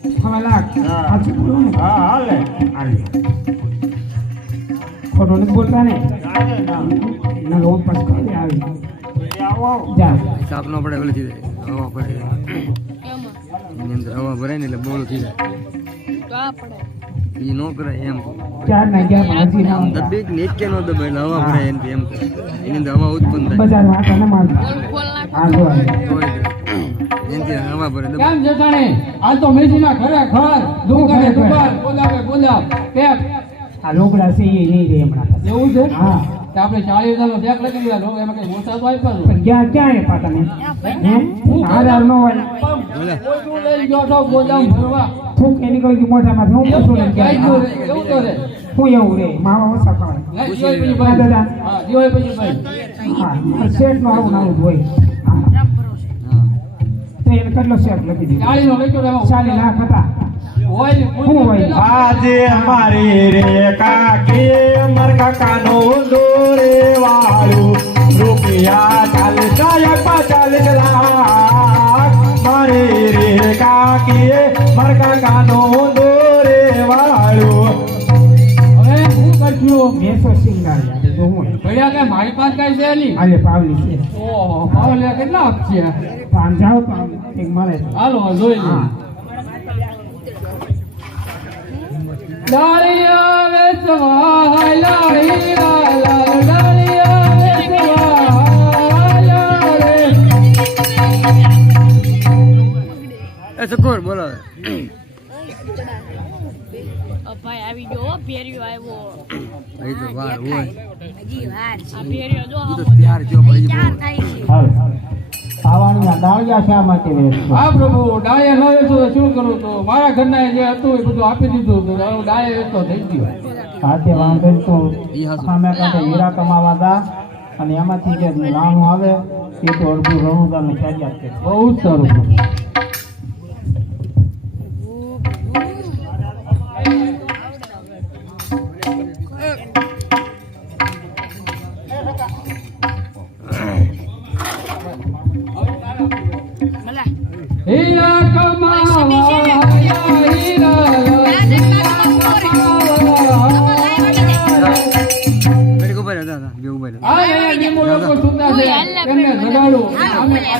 હવે લાખ સાચું બોલું ને. હા હાલે. હાલે. ખોટું નથી બોલતા ને? ના ના પાસ કરી આવી. જા. સાપ ન પડે ઓલી થઈ જાય હવા પડે. એની અંદર હવા ભરાય ને એટલે બોલ થઈ જાય. એ ન કરાય એમ. ચાર ના ગયા હજી ના આમ દબીક ને એક કે ન દબાય એટલે હવા ભરાય એમ એમ. એની અંદર હવા ઉત્પન્ન થાય. બજાર ન કેમ જતાણે હાલ તો મેજીના ઘરે ઘર દુકાને દુકાન. બોલાવે બોલાવ કેમ? આ લોગડા છે એ નહીં રે હમણાં. એવું છે? હા. આપણે ચાલીસ હજારનો ચેક લખી દીધા લોકો એમાં કઈ મોટા તો આપ્યા પણ ક્યાં ક્યાં એ પાટા ને? હે? આધાર નો હોય. તું લઈને ગયો છો ગોદામ ભરવા. હું પૂછું ને ક્યાં? રે, એવું તો રે. હું એવું રે? ઓછા ભાઈ. દાદા. હા, દિવાળી પછી ભાઈ. હા પણ શેઠનું આવું હોય. તો એને કેટલો શેઠ લખી દીધો? લખ્યો ચાલી લાખ હતા? આજે મારી રે કાકી મર નો દોરે વાળું. રૂપિયા ચાલ એક ચાલીસ લાખ. મારી રે કાકી મર નો દોરે વાળું. હવે હું કરશું મેસો સિંગાર યાર જો ભૈયા કે મારી પાસે કઈ છે નહીં? અરે પાવલી છે. ઓહો પાવલી કેટલા આપશે પાંજાવ આમ એક મળે હાલો જોઈ ડાળિયા વેચવા ચકોર બોલો. ભાઈ આવી ગયો ભેર્યો આવ્યો. એ તો વાર હોય. આ ભેર્યો જો એ તો જો પડી ચાર થાય છે. દાળિયા શા માટે વેચશો? હા પ્રભુ ડાળિયા ન વેચો તો શું કરું? તો મારા ઘરના જે હતું એ બધું આપી દીધું તો ડાળિયા વેચતો થઈ ગયો. હાથે વાંધો નહીં તો અમે કાંઠે હીરા કમાવા દા અને એમાંથી જે નાણું આવે એ તો અડધું રણુદાનું ફેરિયાત કરે બહુ જ સારું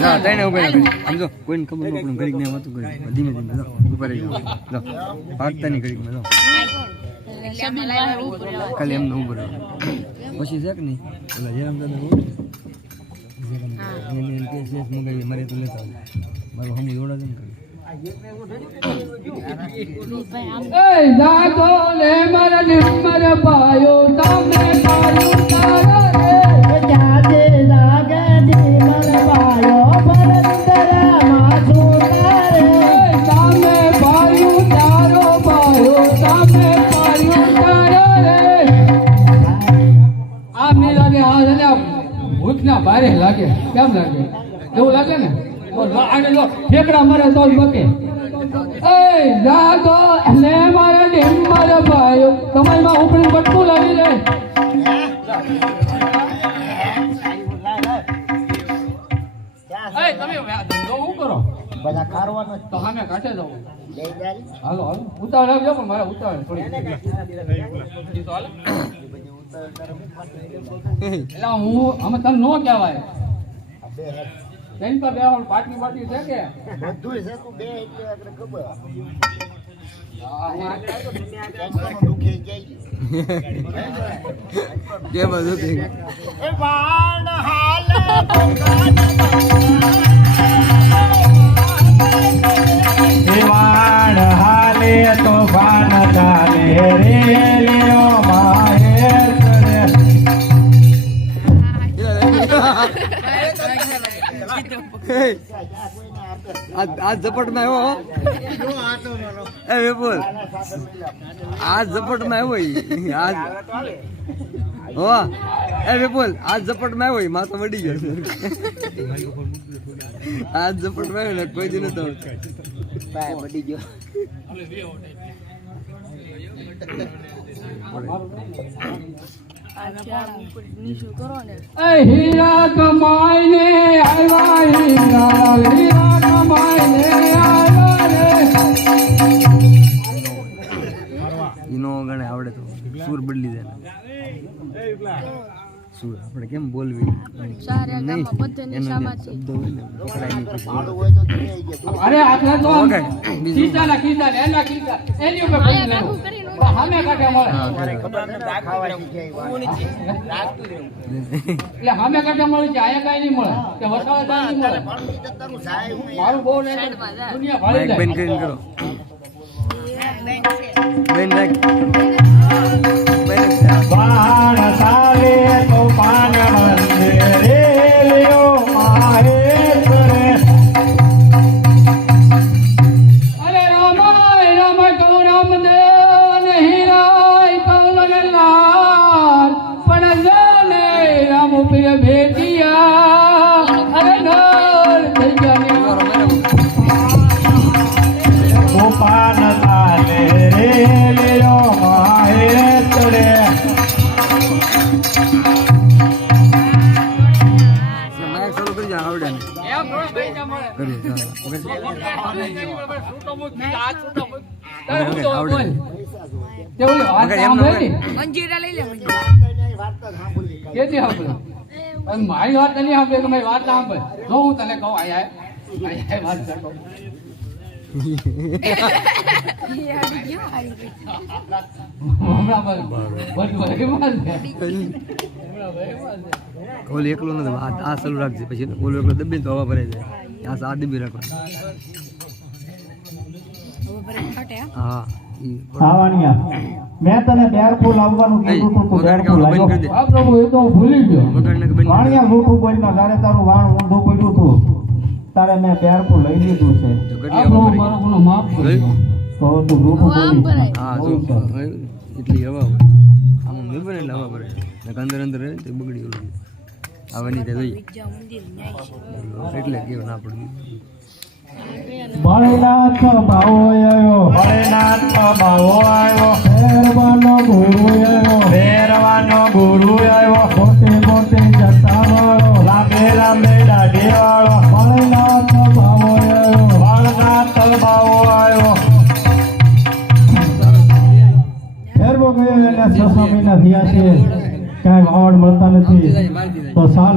ના તઈને ઊભા રહે સમજો કોઈને ખબર ન પડે ઘડીક ને વાતું કરી ધીમે ધીમે રહી ભાગતા ઘડીક. માં ખાલી એમને ઊભો રહે પછી છે કે નહીં? જયરામ દાદા છે, મગાવી મારે તો લેતા આવો. મારું હમું જોડા છે ને ખાલી. એ જાગો લે મારા નિર્મર પાયો તમે પાયું કેમ લાગે? એવું લાગે ને? તો લા- આને જો ઠેકડા મારે તો જ બકે એ જાગો લે મારા નિર્મલ પાયો તમારીમાં ઉપડી બટકું લાવી દે એ તમે ધંધો શું કરો? બધા તો સામે કાઢે જવું. હાલો હાલો. ઉતાવળ આવજો પણ મારે ઉતાવળ થોડી તો. એટલે હું અમે તને નો કહેવાય. તેની પર બે હોણ પાટી પાટી છે કે? બધું છે તું બે એટલે આપણે ખબર. જે બધું થઈ ગયું. આજ ઝપટમાં આવ્યો. એ વિપુલ આજ ઝપટમાં આવ્યો ઈ. આજ હો એ વિપુલ આજ ઝપટમાં આવ્યો ઈ. માં તો વડી ગયો આ ઝપટમાં આવ્યો ને કોઈ દી નતો ગયો હીરા કમાઈને આવ્યા ગણે આવડે તો સુર બદલી દે સુર આપણે કેમ બોલવી? અરે આટલા તો એની ઉપર સામે કાંઠે મળે. કરે. એટલે સામે કાંઠે મળે છે આયા કાંઈ નહીં મળે. કે વસાવા કાંઈ નહીં મળે. મારું બહુ. દુનિયા ભાળી બેન કરીને કરો. બેન બેન. બેન મારી વાત નહીં સાંભળે મારી વાત ના સાંભળે જો હું તને કહું આયા વાત કરતો. ઓલું એકલું નથી, આ ચાલુ રાખજે, પછી ઓલું એકલું દબીને તો હવા ભરાઈ જાય આ આ દબી રાખવાનું. હવે હા. હા મેં તને બેર ફૂલ આવવાનું કીધું તું તું બેર ફૂલ બંધ કરી દે. આવ્યો આ પ્રભુ એ તો હું ભૂલી ગયો. વગાડને કે બંધ કરી દે. વાણિયા જૂઠું બોલમાં તારે તારું વાણ ઊંધું પડ્યું તું. તારે મેં બેર ફૂલ લઈ લીધું છે. આ પ્રભુ મારો ગુનો માફ કરજો તો તું જૂઠું બોલી હા એટલી હવા હોય. આમાં નહીં બને એટલે હવા ભરાય. અંદર અંદર રહે બગડી ઓલું આવવાની તે જોઈએ. એટલે કેવું ના પડ્યું ભણનાથ ભાવો આવ્યો ભોળેનાથ બાવો આવ્યો મહેરબાનો ગુરુ આવ્યો ભેરવાનો ગુરુ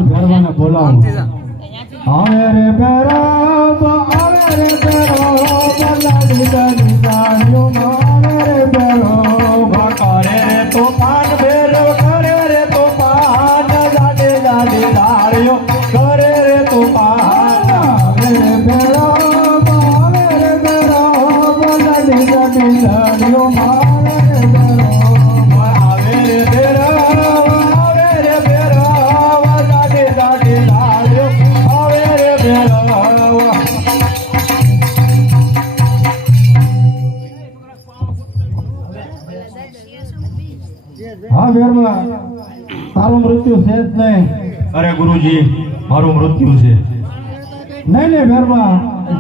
ભેરવાને બોલાવો. આવે રે ભેરવ આવે રે ભેરવ બલાડી દાડી દાડીઓ આવે રે ભેરવ. કરે રે રે રે આવે રે આવે રે આવે રે હા ભેરવા તારું મૃત્યુ છે જ નહીં. અરે ગુરુજી મારું મૃત્યુ છે. નહીં નહીં ભેરવા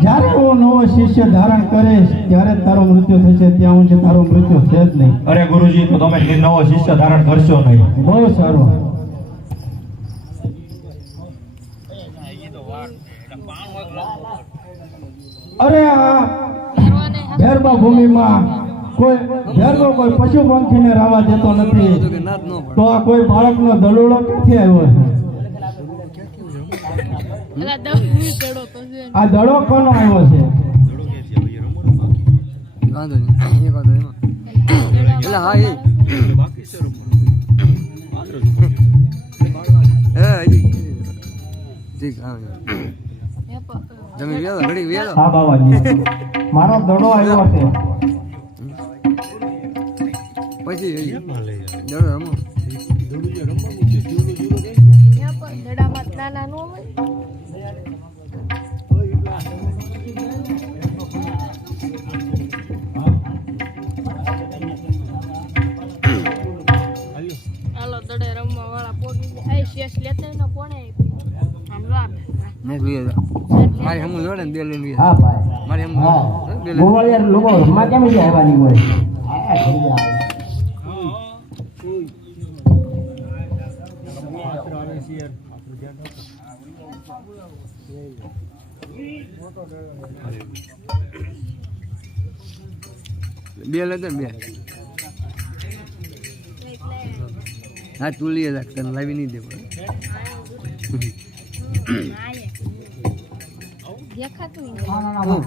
જ્યારે હું નવો શિષ્ય ધારણ કરીશ ત્યારે તારું મૃત્યુ થશે. ત્યાં હું છે તારું મૃત્યુ છે જ નહીં. અરે ગુરુજી તો તમે નવો શિષ્ય ધારણ કરશો નહીં. બહુ સારું. અરે આ ભેરબા ભૂમિમાં કોઈ ભેરબો કોઈ પશુ પંખીને રાવા દેતો નથી. તો આ કોઈ બાળકનો દડોળો ક્યાંથી આવ્યો છે. આ દડો કોનો આવ્યો છે? વાંધો નહીં. વાંધો એટલે હા એ. બાબાજી મારો દડો આવ્યો છે. પછી જડો રમો દડામાં નાના નો હોય? દડે મારી હમું જોડે ને બે લઈને હા ભાઈ. મારી હમ લોકો રમવા કેમ છે આવવાની હોય? બે લેતા બે. હા તુલીએ રાખ તને લાવી નહીં દે પણ દેખાતું